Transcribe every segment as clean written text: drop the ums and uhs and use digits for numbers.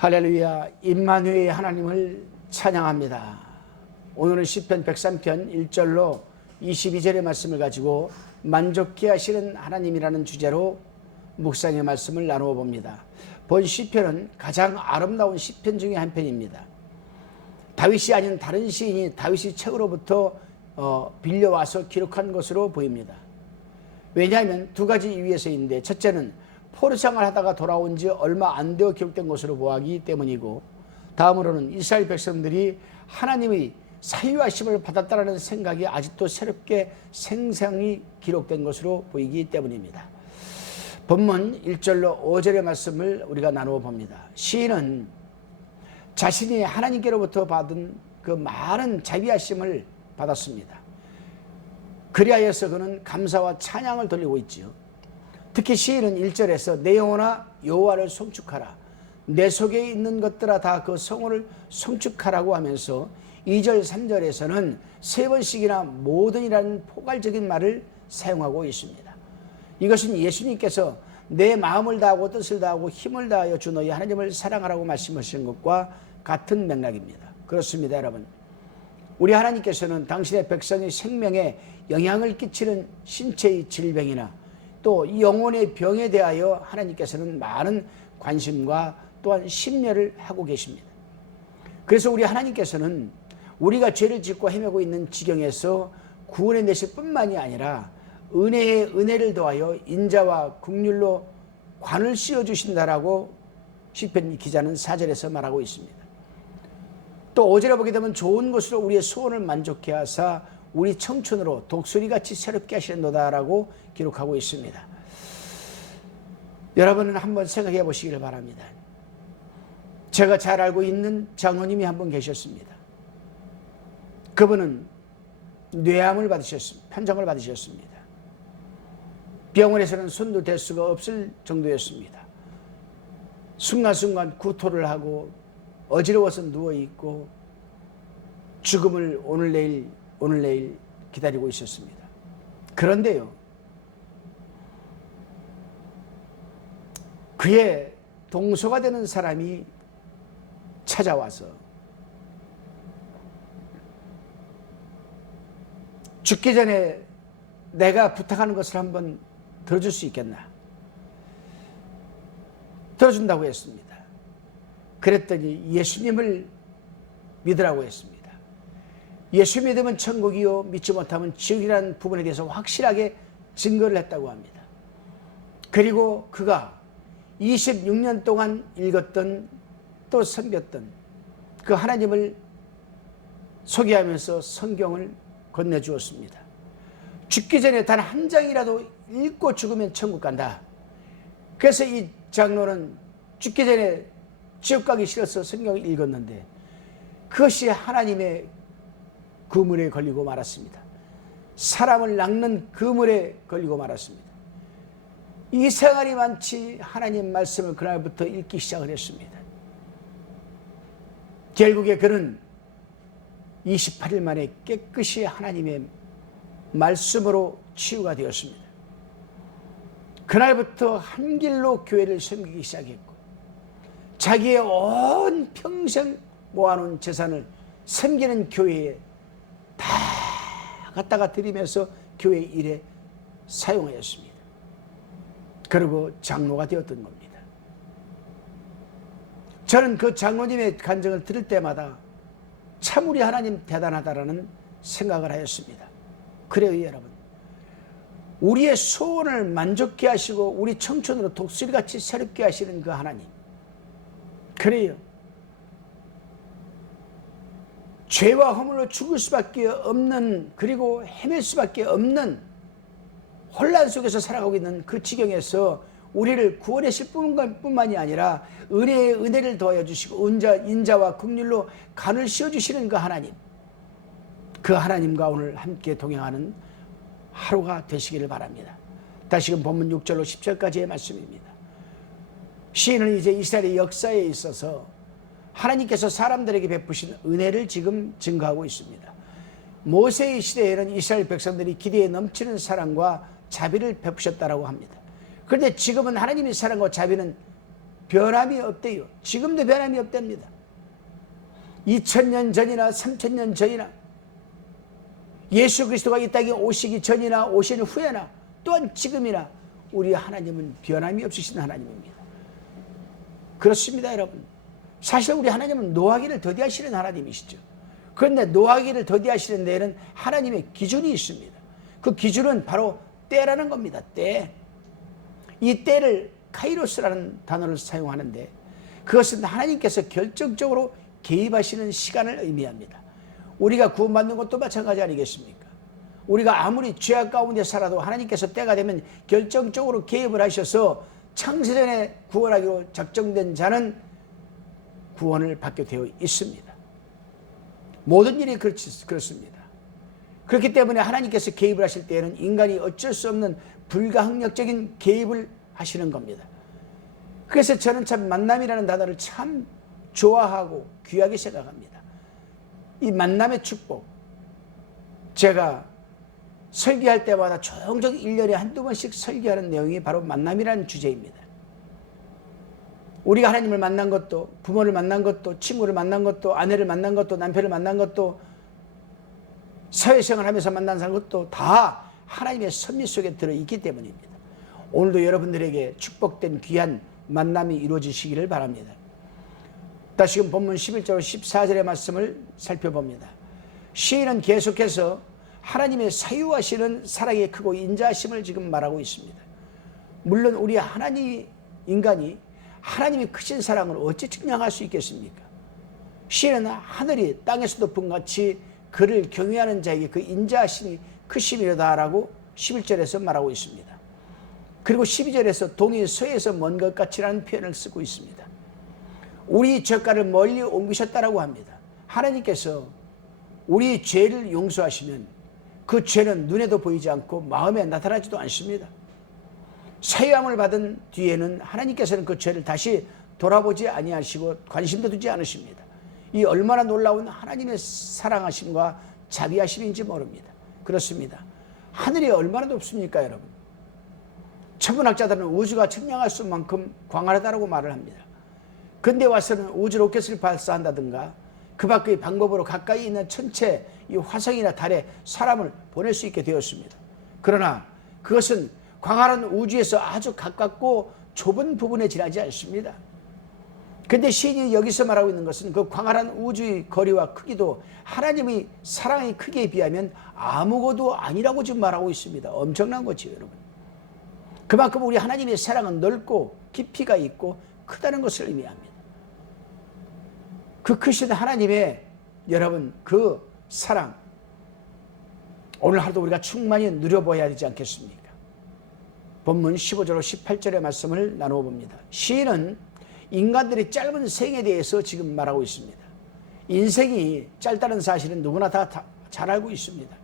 할렐루야. 임마누엘 하나님을 찬양합니다. 오늘은 시편 103편 1절로 22절의 말씀을 가지고 만족케 하시는 하나님이라는 주제로 묵상의 말씀을 나누어 봅니다. 본 시편은 가장 아름다운 시편 중에 한 편입니다. 다윗이 아닌 다른 시인이 다윗의 책으로부터 빌려와서 기록한 것으로 보입니다. 왜냐하면 두 가지 이유에서인데, 첫째는 포로생활 하다가 돌아온 지 얼마 안 되어 기록된 것으로 보아하기 때문이고, 다음으로는 이스라엘 백성들이 하나님의 사유하심을 받았다는 생각이 아직도 새롭게 생생히 기록된 것으로 보이기 때문입니다. 본문 1절로 5절의 말씀을 우리가 나누어 봅니다. 시인은 자신이 하나님께로부터 받은 그 많은 자비하심을 받았습니다. 그리하여서 그는 감사와 찬양을 돌리고 있지요. 특히 시인은 1절에서 내 영혼아 여호와를 송축하라, 내 속에 있는 것들아 다 그 성호를 송축하라고 하면서 2절 3절에서는 세 번씩이나 모든이라는 포괄적인 말을 사용하고 있습니다. 이것은 예수님께서 내 마음을 다하고 뜻을 다하고 힘을 다하여 주 너희 하나님을 사랑하라고 말씀하신 것과 같은 맥락입니다. 그렇습니다, 여러분. 우리 하나님께서는 당신의 백성의 생명에 영향을 끼치는 신체의 질병이나 또 영혼의 병에 대하여 하나님께서는 많은 관심과 또한 심려를 하고 계십니다. 그래서 우리 하나님께서는 우리가 죄를 짓고 헤매고 있는 지경에서 구원해 내실 뿐만이 아니라 은혜에 은혜를 더하여 인자와 긍휼로 관을 씌워주신다라고 시편 기자는 4절에서 말하고 있습니다. 또 5절에 보게 되면 좋은 것으로 우리의 소원을 만족케 하사 우리 청춘으로 독수리같이 새롭게 하시는도다라고 기록하고 있습니다. 여러분은 한번 생각해 보시기를 바랍니다. 제가 잘 알고 있는 장로님이 한 분 계셨습니다. 그분은 뇌암을 받으셨습니다. 판정을 받으셨습니다. 병원에서는 손도 댈 수가 없을 정도였습니다. 순간순간 구토를 하고 어지러워서 누워있고 죽음을 오늘 내일 기다리고 있었습니다. 그런데요, 그의 동서가 되는 사람이 찾아와서 죽기 전에 내가 부탁하는 것을 한번 들어줄 수 있겠나? 들어준다고 했습니다. 그랬더니 예수님을 믿으라고 했습니다. 예수 믿으면 천국이요, 믿지 못하면 지옥이라는 부분에 대해서 확실하게 증거를 했다고 합니다. 그리고 그가 26년 동안 읽었던 또 섬겼던 그 하나님을 소개하면서 성경을 건네주었습니다. 죽기 전에 단 한 장이라도 읽고 죽으면 천국 간다. 그래서 이 장로는 죽기 전에 지옥 가기 싫어서 성경을 읽었는데 그것이 하나님의 그물에 걸리고 말았습니다. 사람을 낚는 그물에 걸리고 말았습니다. 이 생활이 많지 하나님 말씀을 그날부터 읽기 시작을 했습니다. 결국에 그는 28일 만에 깨끗이 하나님의 말씀으로 치유가 되었습니다. 그날부터 한 길로 교회를 섬기기 시작했고 자기의 온 평생 모아놓은 재산을 섬기는 교회에 다 갖다가 드리면서 교회 일에 사용하였습니다. 그리고 장로가 되었던 겁니다. 저는 그 장로님의 간증을 들을 때마다 참 우리 하나님 대단하다라는 생각을 하였습니다. 그래요, 여러분. 우리의 소원을 만족케 하시고 우리 청춘으로 독수리같이 새롭게 하시는 그 하나님. 그래요. 죄와 허물로 죽을 수밖에 없는, 그리고 헤맬 수밖에 없는 혼란 속에서 살아가고 있는 그 지경에서 우리를 구원하실 뿐만이 아니라 은혜에 은혜를 더하여 주시고 인자와 긍휼로 간을 씌워주시는 그 하나님, 그 하나님과 오늘 함께 동행하는 하루가 되시기를 바랍니다. 다시금 본문 6절로 10절까지의 말씀입니다. 시인은 이제 이스라엘의 역사에 있어서 하나님께서 사람들에게 베푸신 은혜를 지금 증거하고 있습니다. 모세의 시대에는 이스라엘 백성들이 기대에 넘치는 사랑과 자비를 베푸셨다고 합니다. 그런데 지금은 하나님의 사랑과 자비는 변함이 없대요. 지금도 변함이 없답니다. 2000년 전이나 3000년 전이나 예수 그리스도가 이 땅에 오시기 전이나 오시는 후에나 또한 지금이나 우리 하나님은 변함이 없으신 하나님입니다. 그렇습니다, 여러분. 사실 우리 하나님은 노하기를 더디하시는 하나님이시죠. 그런데 노하기를 더디하시는 데에는 하나님의 기준이 있습니다. 그 기준은 바로 때라는 겁니다. 때. 이 때를 카이로스라는 단어를 사용하는데 그것은 하나님께서 결정적으로 개입하시는 시간을 의미합니다. 우리가 구원받는 것도 마찬가지 아니겠습니까? 우리가 아무리 죄악 가운데 살아도 하나님께서 때가 되면 결정적으로 개입을 하셔서 창세전에 구원하기로 작정된 자는 구원을 받게 되어 있습니다. 모든 일이 그렇습니다. 그렇기 때문에 하나님께서 개입을 하실 때에는 인간이 어쩔 수 없는 불가항력적인 개입을 하시는 겁니다. 그래서 저는 참 만남이라는 단어를 참 좋아하고 귀하게 생각합니다. 이 만남의 축복, 제가 설교할 때마다 종종 1년에 한두 번씩 설교하는 내용이 바로 만남이라는 주제입니다. 우리가 하나님을 만난 것도, 부모를 만난 것도, 친구를 만난 것도, 아내를 만난 것도, 남편을 만난 것도, 사회생활 하면서 만난 것도 다 하나님의 섭리 속에 들어있기 때문입니다. 오늘도 여러분들에게 축복된 귀한 만남이 이루어지시기를 바랍니다. 다시금 본문 11절 14절의 말씀을 살펴봅니다. 시인은 계속해서 하나님의 사유하시는 사랑의 크고 인자하심을 지금 말하고 있습니다. 물론 우리 인간이 하나님의 크신 사랑을 어찌 측량할 수 있겠습니까? 시인은 하늘이 땅에서 높은 같이 그를 경외하는 자에게 그 인자하심이 크심이로다라고 11절에서 말하고 있습니다. 그리고 12절에서 동이 서에서 먼 것 같이라는 표현을 쓰고 있습니다. 우리 죄가를 멀리 옮기셨다라고 합니다. 하나님께서 우리 죄를 용서하시면 그 죄는 눈에도 보이지 않고 마음에 나타나지도 않습니다. 사유함을 받은 뒤에는 하나님께서는 그 죄를 다시 돌아보지 아니하시고 관심도 두지 않으십니다. 이 얼마나 놀라운 하나님의 사랑하심과 자비하심인지 모릅니다. 그렇습니다. 하늘이 얼마나 높습니까, 여러분? 천문학자들은 우주가 측량할 수 만큼 광활하다고 말을 합니다. 근데 와서는 우주 로켓을 발사한다든가 그 밖의 방법으로 가까이 있는 천체, 이 화성이나 달에 사람을 보낼 수 있게 되었습니다. 그러나 그것은 광활한 우주에서 아주 가깝고 좁은 부분에 지나지 않습니다. 근데 시인이 여기서 말하고 있는 것은 그 광활한 우주의 거리와 크기도 하나님의 사랑의 크기에 비하면 아무것도 아니라고 지금 말하고 있습니다. 엄청난 거죠, 여러분. 그만큼 우리 하나님의 사랑은 넓고 깊이가 있고 크다는 것을 의미합니다. 그 크신 하나님의 여러분 그 사랑, 오늘 하루도 우리가 충만히 누려보아야 되지 않겠습니까? 본문 15절 18절의 말씀을 나누어 봅니다. 시인은 인간들의 짧은 생에 대해서 지금 말하고 있습니다. 인생이 짧다는 사실은 누구나 다 잘 알고 있습니다.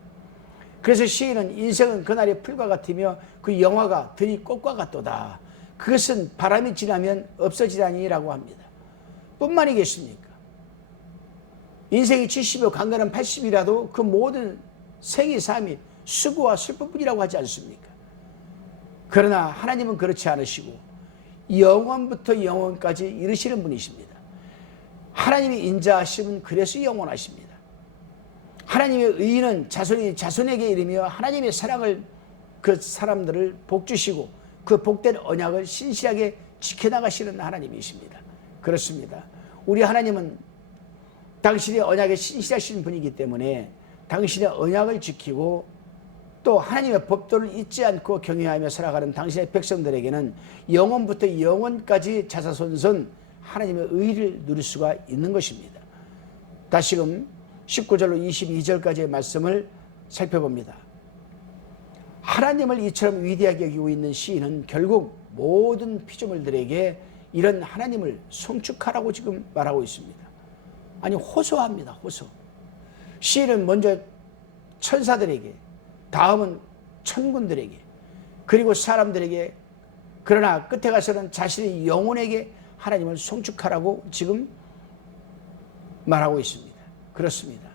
그래서 시인은 인생은 그날의 풀과 같으며 그 영화가 들이 꽃과 같도다. 그것은 바람이 지나면 없어지다니라고 합니다. 뿐만이겠습니까? 인생이 70이고 강건한 80이라도 그 모든 생의 삶이 수고와 슬픔뿐이라고 하지 않습니까? 그러나 하나님은 그렇지 않으시고 영원부터 영원까지 이르시는 분이십니다. 하나님의 인자하심은 그래서 영원하십니다. 하나님의 의인은 자손이 자손에게 이르며 하나님의 사랑을 그 사람들을 복주시고 그 복된 언약을 신실하게 지켜나가시는 하나님이십니다. 그렇습니다. 우리 하나님은 당신의 언약에 신실하신 분이기 때문에 당신의 언약을 지키고 또 하나님의 법도를 잊지 않고 경외하며 살아가는 당신의 백성들에게는 영원부터 영원까지 자사손손 하나님의 의를 누릴 수가 있는 것입니다. 다시금 19절로 22절까지의 말씀을 살펴봅니다. 하나님을 이처럼 위대하게 여기고 있는 시인은 결국 모든 피조물들에게 이런 하나님을 송축하라고 지금 말하고 있습니다. 아니, 호소합니다. 호소. 시인은 먼저 천사들에게, 다음은 천군들에게, 그리고 사람들에게, 그러나 끝에 가서는 자신의 영혼에게 하나님을 송축하라고 지금 말하고 있습니다. 그렇습니다.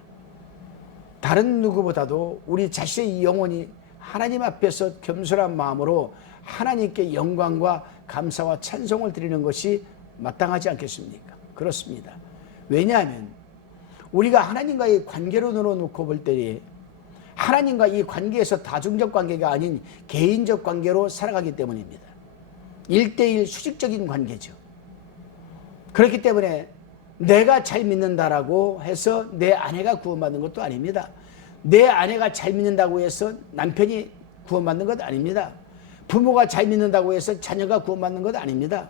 다른 누구보다도 우리 자신의 영혼이 하나님 앞에서 겸손한 마음으로 하나님께 영광과 감사와 찬송을 드리는 것이 마땅하지 않겠습니까? 그렇습니다. 왜냐하면 우리가 하나님과의 관계로 놓고 볼 때에 하나님과 이 관계에서 다중적 관계가 아닌 개인적 관계로 살아가기 때문입니다. 1대1 수직적인 관계죠. 그렇기 때문에 내가 잘 믿는다라고 해서 내 아내가 구원받는 것도 아닙니다. 내 아내가 잘 믿는다고 해서 남편이 구원받는 것 아닙니다. 부모가 잘 믿는다고 해서 자녀가 구원받는 것 아닙니다.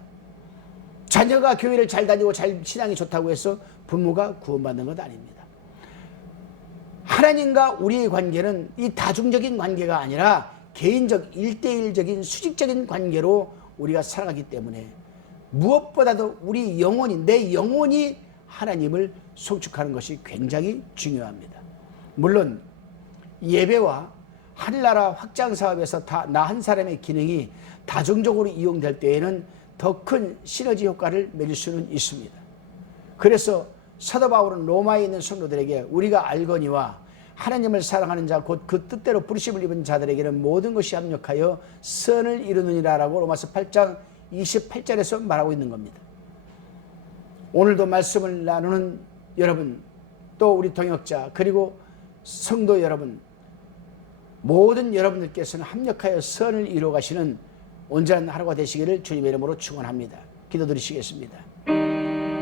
자녀가 교회를 잘 다니고 신앙이 좋다고 해서 부모가 구원받는 것 아닙니다. 하나님과 우리의 관계는 이 다중적인 관계가 아니라 개인적 1대1적인 수직적인 관계로 우리가 살아가기 때문에 무엇보다도 우리 영혼이, 내 영혼이 하나님을 송축하는 것이 굉장히 중요합니다. 물론 예배와 하늘나라 확장 사업에서 나 한 사람의 기능이 다중적으로 이용될 때에는 더 큰 시너지 효과를 맺을 수는 있습니다. 그래서 사도 바울은 로마에 있는 성도들에게 우리가 알거니와 하나님을 사랑하는 자 곧 그 뜻대로 부르심을 입은 자들에게는 모든 것이 합력하여 선을 이루느니라 라고 로마서 8장 28절에서 말하고 있는 겁니다. 오늘도 말씀을 나누는 여러분, 또 우리 동역자, 그리고 성도 여러분, 모든 여러분들께서는 합력하여 선을 이루어 가시는 온전한 하루가 되시기를 주님의 이름으로 축원합니다. 기도드리시겠습니다.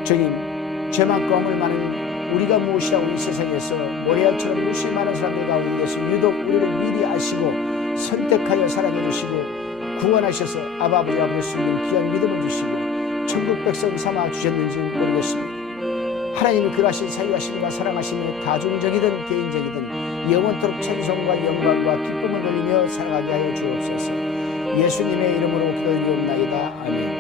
주님, 죄 많고 허물 많은 우리가 무엇이라고 이 세상에서 모래알처럼 무시 많은 사람들 가운데서 유독 우리를 미리 아시고 선택하여 사랑해 주시고 구원하셔서 아바 아버지라 부를 수 있는 귀한 믿음을 주시고 천국 백성 삼아 주셨는지 모르겠습니다. 하나님이 그러하신 사유하심과 사랑하심에 다중적이든 개인적이든 영원토록 찬송과 영광과 기쁨을 돌리며 살아가게 하여 주옵소서. 예수님의 이름으로 기도드리옵나이다. 아멘.